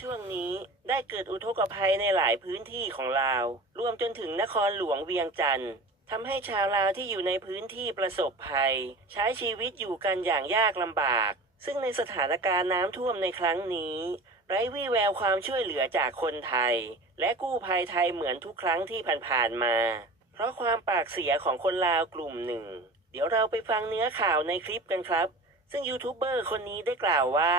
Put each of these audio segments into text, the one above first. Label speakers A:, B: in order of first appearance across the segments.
A: ช่วงนี้ได้เกิดอุทกภัยในหลายพื้นที่ของลาว รวมจนถึงนครหลวงเวียงจันทร์ทำให้ชาวลาวที่อยู่ในพื้นที่ประสบภัย ใช้ชีวิตอยู่กันอย่างยากลำบาก ซึ่งในสถานการณ์น้ำท่วมในครั้งนี้ ไร้วี่แววความช่วยเหลือจากคนไทย และกู้ภัยไทยเหมือนทุกครั้งที่ผ่านๆมา เพราะความปากเสียของคนลาวกลุ่มหนึ่ง เดี๋ยวเราไปฟังเนื้อข่าวในคลิปกันครับ ซึ่งยูทูบเบอร์คนนี้ได้กล่าวว่า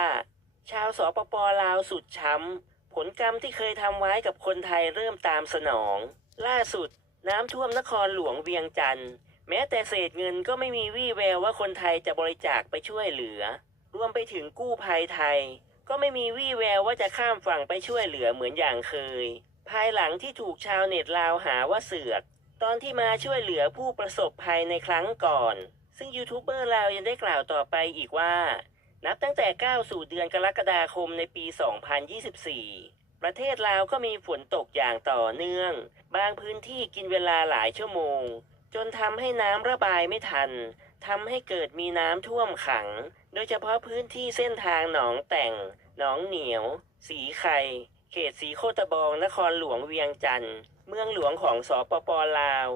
A: ชาวสปปลาวสุดช้ำ ผลกรรมที่เคยทำไว้กับคนไทยเริ่มตามสนอง ล่าสุดน้ำท่วมนครหลวงเวียงจันทร์แม้แต่เศษเงินก็ไม่มีวี่แววว่าคนไทยจะบริจาคไปช่วยเหลือ รวมไปถึงกู้ภัยไทย ก็ไม่มีวี่แววว่าจะข้ามฝั่งไปช่วยเหลือเหมือนอย่างเคย ภายหลังที่ถูกชาวเน็ตลาวหาว่าเสือก ตอนที่มาช่วยเหลือผู้ประสบภัยในครั้งก่อน ซึ่งยูทูบเบอร์ลาวยังได้กล่าวต่อไปอีกว่า นับตั้งแต่ก้าวสู่เดือนกรกฎาคมในปี 2024 ประเทศลาวก็มีฝนตกอย่างต่อเนื่อง บางพื้นที่กินเวลาหลายชั่วโมง จนทำให้น้ำระบายไม่ทันทำให้เกิดมีน้ำท่วมขัง โดยเฉพาะพื้นที่เส้นทางหนองแต่ง หนองเหนียว สีไข่ เขตสีโคตะบอง นครหลวงเวียงจันทร์ เมืองหลวงของสปปลาว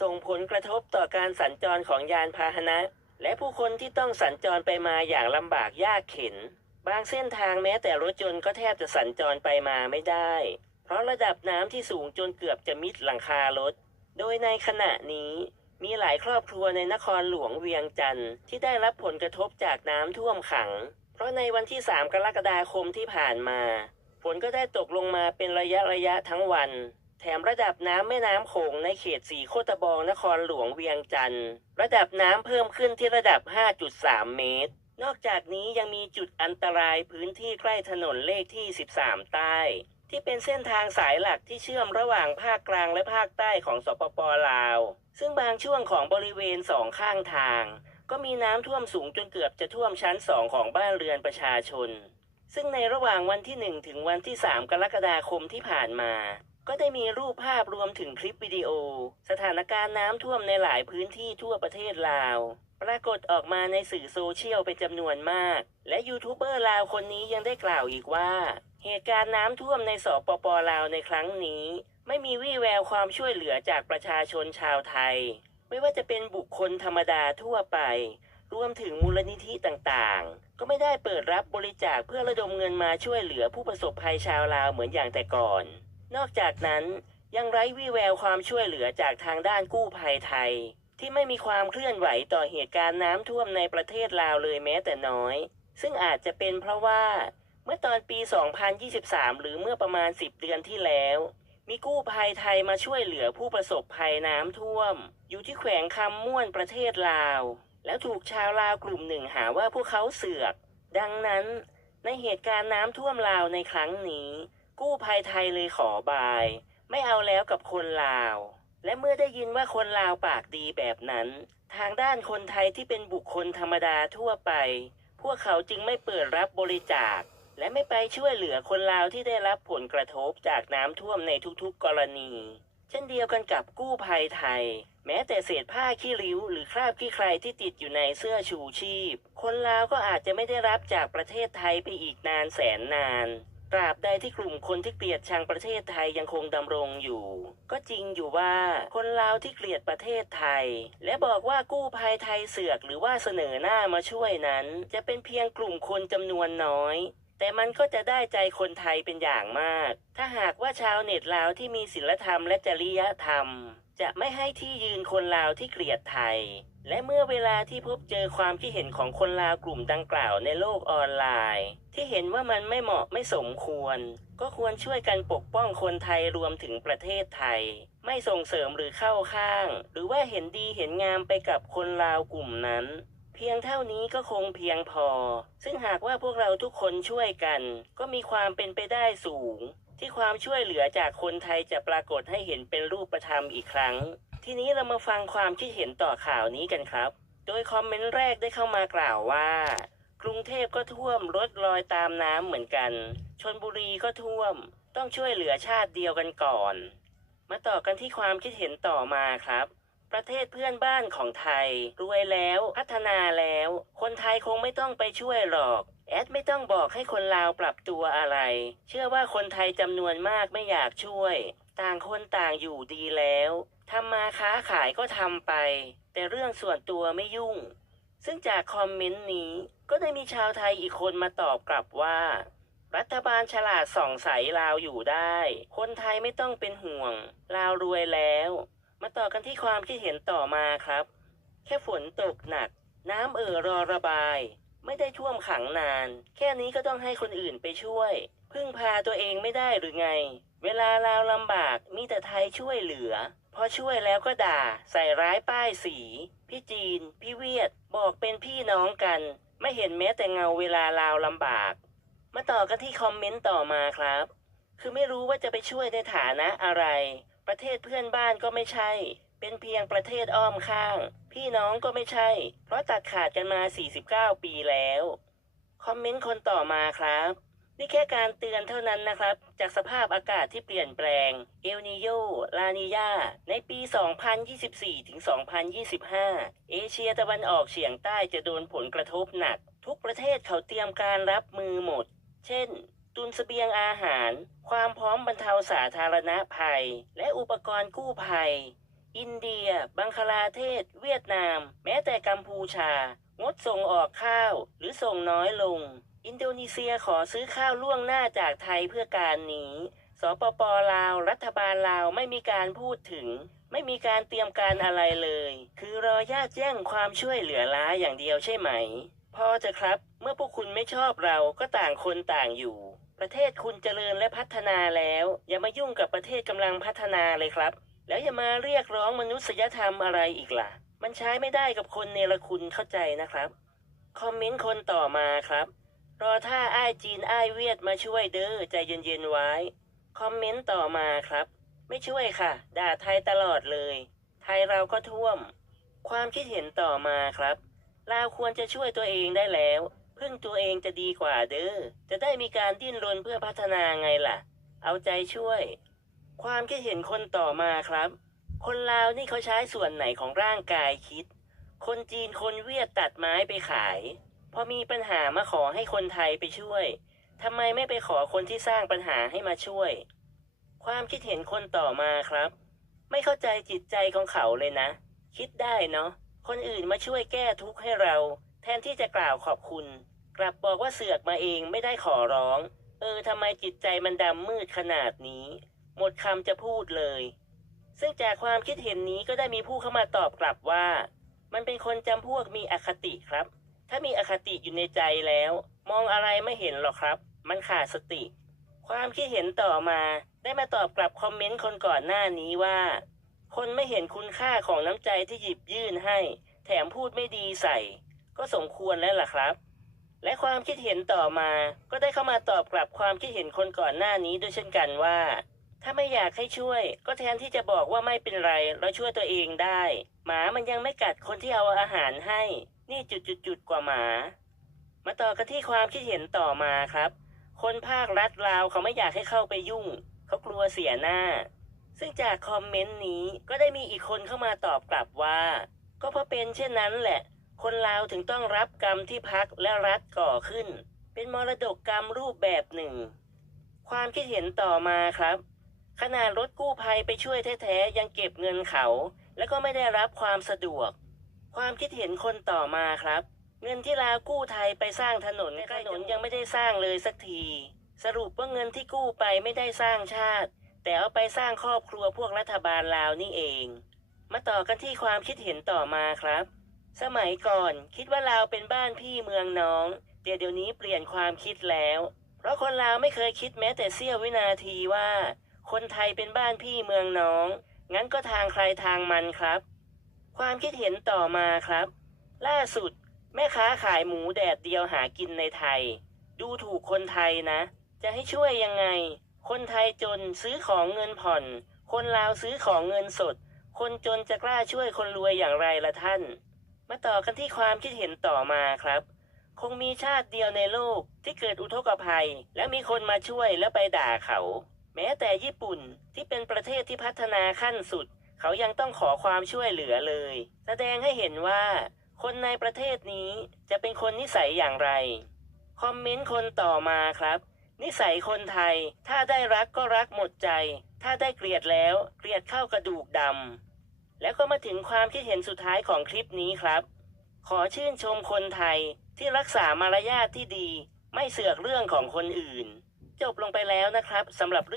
A: ส่งผลกระทบต่อการสัญจรของยานพาหนะ และผู้คนที่ต้องสัญจรไปมาอย่างลำบากยากเข็น บางเส้นทางแม้แต่รถยนต์ก็แทบจะสัญจรไปมาไม่ได้ เพราะระดับน้ำที่สูงจนเกือบจะมิดหลังคารถ โดยในขณะนี้มีหลายครอบครัวในนครหลวงเวียงจันทร์ที่ได้รับผลกระทบจากน้ำท่วมขัง เพราะในวันที่ 3 กรกฎาคมที่ผ่านมา ฝนก็ได้ตกลงมาเป็นระยะระยะทั้งวัน ถมระดับน้ำแม่น้ำโขงในเขตสีโคตะบองนครหลวงเวียงจันทร์ระดับน้ำเพิ่มขึ้นที่ระดับ 5.3 เมตร นอกจากนี้ยังมีจุดอันตรายพื้นที่ใกล้ถนนเลขที่ 13 ใต้ ที่เป็นเส้นทางสายหลักที่เชื่อมระหว่างภาคกลางและภาคใต้ของสปปลาว ซึ่งบางช่วงของบริเวณสองข้างทาง ก็มีน้ำท่วมสูงจนเกือบจะท่วมชั้นสองของบ้านเรือนประชาชน ซึ่งในระหว่างวันที่ 1 ถึงวันที่ 3 กรกฎาคมที่ผ่านมา ก็ได้มีรูปภาพรวมถึงคลิปวิดีโอ สถานการณ์น้ำท่วมในหลายพื้นที่ทั่วประเทศลาว ปรากฏออกมาในสื่อโซเชียลเป็นจำนวนมาก และยูทูบเบอร์ลาวคนนี้ยังได้กล่าวอีกว่า เหตุการณ์น้ำท่วมในสปปลาวในครั้งนี้ ไม่มีวี่แววความช่วยเหลือจากประชาชนชาวไทย ไม่ว่าจะเป็นบุคคลธรรมดาทั่วไป รวมถึงมูลนิธิต่างๆ ก็ไม่ได้เปิดรับบริจาคเพื่อระดมเงินมาช่วยเหลือผู้ประสบภัยชาวลาวเหมือนอย่างแต่ก่อน นอกจากนั้นยังไร้วี่แววความช่วยเหลือจากทางด้านกู้ภัยไทย ที่ไม่มีความเคลื่อนไหวต่อเหตุการณ์น้ำท่วมในประเทศลาวเลยแม้แต่น้อย ซึ่งอาจจะเป็นเพราะว่า เมื่อตอนปี 2023 หรือเมื่อประมาณ 10 เดือนที่แล้ว มีกู้ภัยไทยมาช่วยเหลือผู้ประสบภัยน้ำท่วม อยู่ที่แขวงคำม่วนประเทศลาว แล้วถูกชาวลาวกลุ่มหนึ่งหาว่าพวกเขาเสือก ดังนั้นในเหตุการณ์น้ำท่วมลาวในครั้งนี้ กู้ภัยไทยเลยขอบาย ไม่เอาแล้วกับคนลาว และเมื่อได้ยินว่าคนลาวปากดีแบบนั้น ทางด้านคนไทยที่เป็นบุคคลธรรมดาทั่วไป พวกเขาจึงไม่เปิดรับบริจาค และไม่ไปช่วยเหลือคนลาวที่ได้รับผลกระทบจากน้ำท่วมในทุกๆกรณี เช่นเดียวกันกับกู้ภัยไทย แม้แต่เศษผ้าขี้ริ้ว หรือคราบขี้ใครที่ติดอยู่ในเสื้อชูชีพ คนลาวก็อาจจะไม่ได้รับจากประเทศไทยไปอีกนานแสนนาน ตราบใดที่กลุ่มคนที่เกลียดชังประเทศไทยยังคงดำรงอยู่ ก็จริงอยู่ว่าคนลาวที่เกลียดประเทศไทย และบอกว่ากู้ภัยไทยเสือกหรือว่าเสนอหน้ามาช่วยนั้น จะเป็นเพียงกลุ่มคนจำนวนน้อย แต่มันก็จะได้ใจคนไทยเป็นอย่างมาก ถ้าหากว่าชาวเน็ตลาวที่มีศีลธรรมและจริยธรรม จะไม่ให้ที่ยืนคนลาวที่เกลียดไทย และเมื่อเวลาที่พบเจอความคิดเห็นของคนลาวกลุ่มดังกล่าวในโลกออนไลน์ ที่เห็นว่ามันไม่เหมาะไม่สมควร ก็ควรช่วยกันปกป้องคนไทยรวมถึงประเทศไทย ไม่ส่งเสริมหรือเข้าข้าง หรือว่าเห็นดีเห็นงามไปกับคนลาวกลุ่มนั้น เพียงเท่านี้ก็คงเพียงพอ ซึ่งหากว่าพวกเราทุกคนช่วยกัน ก็มีความเป็นไปได้สูง ที่ความช่วยเหลือจากคนไทยจะปรากฏให้เห็นเป็นรูปธรรมอีกครั้ง ทีนี้เรามาฟังความคิดเห็นต่อข่าวนี้กันครับ โดยคอมเมนต์แรกได้เข้ามากล่าวว่า กรุงเทพก็ท่วมรถลอยตามน้ำเหมือนกัน ชนบุรีก็ท่วม ต้องช่วยเหลือชาติเดียวกันก่อน มาต่อกันที่ความคิดเห็นต่อมาครับ ประเทศเพื่อนบ้านของไทย รวยแล้วพัฒนาแล้ว คนไทยคงไม่ต้องไปช่วยหรอกแอดไม่ต้องบอกให้คนลาวปรับตัวอะไร เชื่อว่าคนไทยจำนวนมากไม่อยากช่วย ต่างคนต่างอยู่ดีแล้วทำมาค้าขายก็ทำไป แต่เรื่องส่วนตัวไม่ยุ่ง ซึ่งจากคอมเมนต์นี้ ก็ได้มีชาวไทยอีกคนมาตอบกลับว่า รัฐบาลฉลาดส่องใสลาวอยู่ได้ คนไทยไม่ต้องเป็นห่วง ลาวรวยแล้ว มาต่อกันที่ความคิดเห็นต่อมาครับ แค่ฝนตกหนัก น้ำเอ่อรอระบาย ไม่ได้ท่วมขังนาน แค่นี้ก็ต้องให้คนอื่นไปช่วย พึ่งพาตัวเองไม่ได้หรือไง เวลาลาวลำบากมีแต่ไทยช่วยเหลือ พอช่วยแล้วก็ด่า ใส่ร้ายป้ายสี พี่จีน พี่เวียด บอกเป็นพี่น้องกัน ไม่เห็นแม้แต่เงาเวลาลาวลำบาก มาต่อกันที่คอมเมนต์ต่อมาครับ คือไม่รู้ว่าจะไปช่วยในฐานะอะไร ประเทศเพื่อนบ้านก็ไม่ใช่ เป็นเพียงประเทศอ้อมข้าง พี่น้องก็ไม่ใช่ เพราะตัดขาดกันมา 49 ปีแล้ว คอมเมนต์คนต่อมาครับ นี่แค่การเตือนเท่านั้นนะครับ จากสภาพอากาศที่เปลี่ยนแปลง เอลนิโย ลานิยา ในปี 2024 ถึง 2025 เอเชียตะวันออกเฉียงใต้จะโดนผลกระทบหนัก ทุกประเทศเขาเตรียมการรับมือหมด เช่น ตุนเสบียงอาหาร ความพร้อมบรรเทาสาธารณภัย และอุปกรณ์กู้ภัย อินเดีย บังคลาเทศ เวียดนาม แม้แต่กัมพูชา งดส่งออกข้าวหรือส่งน้อยลง อินโดนีเซียขอซื้อข้าวล่วงหน้าจากไทยเพื่อการนี้ สปปลาว รัฐบาลลาวไม่มีการพูดถึง ไม่มีการเตรียมการอะไรเลย คือรอญาติแย่งความช่วยเหลือล้าอย่างเดียวใช่ไหม พอจะครับ เมื่อพวกคุณไม่ชอบเราก็ต่างคนต่างอยู่ ประเทศคุณเจริญและพัฒนาแล้ว อย่ามายุ่งกับประเทศกำลังพัฒนาเลยครับ แล้วอย่ามาเรียกร้องมนุษยธรรมอะไรอีกล่ะ มันใช้ไม่ได้กับคนเนรคุณเข้าใจนะครับ คอมเมนต์คนต่อมาครับ รอถ้าอ้ายจีนอ้ายเวียดมาช่วยเด้อใจเย็นๆไว้ คอมเมนต์ต่อมาครับ ไม่ช่วยค่ะ ด่าไทยตลอดเลย ไทยเราก็ท่วม ความคิดเห็นต่อมาครับลาวควรจะช่วยตัวเองได้แล้ว พึ่งตัวเองจะดีกว่าเด้อ จะได้มีการดิ้นรนเพื่อพัฒนาไงล่ะ เอาใจช่วย ความคิดเห็นคนต่อมาครับ คนลาวนี่เขาใช้ส่วนไหนของร่างกายคิด คนจีนคนเวียดตัดไม้ไปขาย พอมีปัญหามาขอให้คนไทยไปช่วยทำไมไม่ไปขอคนที่สร้างปัญหาให้มาช่วย ความคิดเห็นคนต่อมาครับ ไม่เข้าใจจิตใจของเขาเลยนะ คิดได้เนาะ คนอื่นมาช่วยแก้ทุกข์ให้เรา แทนที่จะกล่าวขอบคุณ กลับบอกว่าเสือกมาเองไม่ได้ขอร้อง เออทำไมจิตใจมันดำมืดขนาดนี้ หมดคำจะพูดเลย ซึ่งจากความคิดเห็นนี้ก็ได้มีผู้เข้ามาตอบกลับว่า มันเป็นคนจำพวกมีอคติครับ ถ้ามีอคติอยู่ในใจแล้ว มองอะไรไม่เห็นหรอกครับ มันขาดสติ ความคิดเห็นต่อมาได้มาตอบกลับคอมเมนต์คนก่อนหน้านี้ว่า คนไม่เห็นคุณค่าของน้ำใจที่หยิบยื่นให้ แถมพูดไม่ดีใส่ ก็สมควรแล้วล่ะครับ และความคิดเห็นต่อมาก็ได้เข้ามาตอบกลับความคิดเห็นคนก่อนหน้านี้ด้วยเช่นกันว่า ถ้าไม่อยากให้ช่วย ก็แทนที่จะบอกว่าไม่เป็นไรเราช่วยตัวเองได้ หมามันยังไม่กัดคนที่เอาอาหารให้ นี่จุดๆๆกว่าหมา มาต่อกันที่ความคิดเห็นต่อมาครับ คนภาครัฐลาวเขาไม่อยากให้เข้าไปยุ่ง เขากลัวเสียหน้าซึ่งจากคอมเมนต์นี้ก็ได้มีอีกคนเข้ามาตอบกลับว่า ก็เพราะเป็นเช่นนั้นแหละ คนลาวถึงต้องรับกรรมที่พักและรัฐก่อขึ้น เป็นมรดกกรรมรูปแบบหนึ่ง ความคิดเห็นต่อมาครับ ขนาดรถกู้ภัยไปช่วยแท้ๆยังเก็บเงินเขา และก็ไม่ได้รับความสะดวก ความคิดเห็นคนต่อมาครับ เงินที่ลาวกู้ไทยไปสร้างถนนถนนยังไม่ได้สร้างเลยสักที สรุปว่าเงินที่กู้ไปไม่ได้สร้างชาติ แต่เอาไปสร้างครอบครัวพวกรัฐบาลลาวนี่เอง มาต่อกันที่ความคิดเห็นต่อมาครับ สมัยก่อนคิดว่าลาวเป็นบ้านพี่เมืองน้องแต่เดี๋ยวนี้เปลี่ยนความคิดแล้ว เพราะคนลาวไม่เคยคิดแม้แต่เสี้ยววินาทีว่า คนไทยเป็นบ้านพี่เมืองน้อง งั้นก็ทางใครทางมันครับ ความคิดเห็นต่อมาครับ ล่าสุด แม่ค้าขายหมูแดดเดียวหากินในไทย ดูถูกคนไทยนะ จะให้ช่วยยังไง คนไทยจนซื้อของเงินผ่อน คนลาวซื้อของเงินสด คนจนจะกล้าช่วยคนรวยอย่างไรละท่าน มาต่อกันที่ความคิดเห็นต่อมาครับ คงมีชาติเดียวในโลกที่เกิดอุทกภัย และมีคนมาช่วยแล้วไปด่าเขา แม้แต่ญี่ปุ่นที่เป็นประเทศที่พัฒนาขั้นสุด เขายังต้องขอความช่วยเหลือเลย แสดงให้เห็นว่า คนในประเทศนี้จะเป็นคนนิสัยอย่างไร คอมเมนต์คนต่อมาครับ นิสัยคนไทย ถ้าได้รักก็รักหมดใจ ถ้าได้เกลียดแล้ว เกลียดเข้ากระดูกดำ แล้วก็มาถึงความคิดเห็นสุดท้ายของคลิปนี้ครับ ขอชื่นชมคนไทยที่รักษามารยาทที่ดี ไม่เสือกเรื่องของคนอื่น จบลงไปแล้วนะครับสำหรับเรื่อง